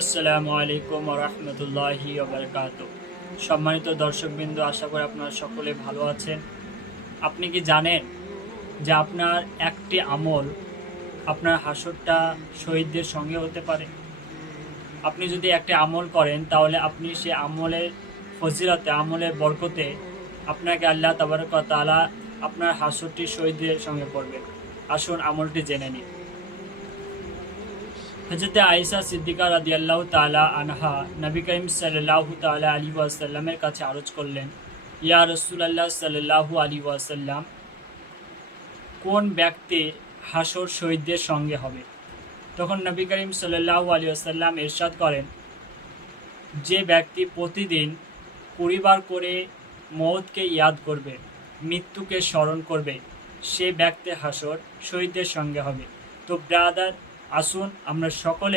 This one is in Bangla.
আসসালামু আলাইকুম ওয়া রাহমাতুল্লাহি ওয়া বারাকাতুহু। সম্মানিত দর্শকবৃন্দ, আশা করি আপনারা সকলে ভালো আছেন। আপনি কি জানেন যে আপনার একটি আমল আপনার হাসরটা শহীদদের সঙ্গে হতে পারে? আপনি যদি একটি আমল করেন তাহলে আপনি সে আমলের ফজিলতে, আমলের বরকতে আপনাকে আল্লাহ তাবারক ওয়া তাআলা আপনার হাসরটি শহীদদের সঙ্গে করবেন। আসুন আমলটি জেনে নিন। হজরতে আয়েশা সিদ্দিকা রাদিয়াল্লাহু তাআলা আনহা নবী করিম সাল্লাল্লাহু তাআলা আলাইহি ওয়াসাল্লামের কাছে আরজ করলেন, ইয়া রাসূলুল্লাহ সাল্লাল্লাহু আলাইহি ওয়াসাল্লাম, কোন ব্যক্তির হাসর শহীদদের সঙ্গে হবে? তখন নবী করিম সাল্লাল্লাহু আলাইহি ওয়াসাল্লাম ইরশাদ করেন, যে ব্যক্তি প্রতিদিন 20 বার করে মওতকে ইয়াদ করবে, মৃত্যুকে স্মরণ করবে, সে ব্যক্তির হাসর শহীদদের সঙ্গে হবে। তো ব্রাদার, আসুন আমরা সকলে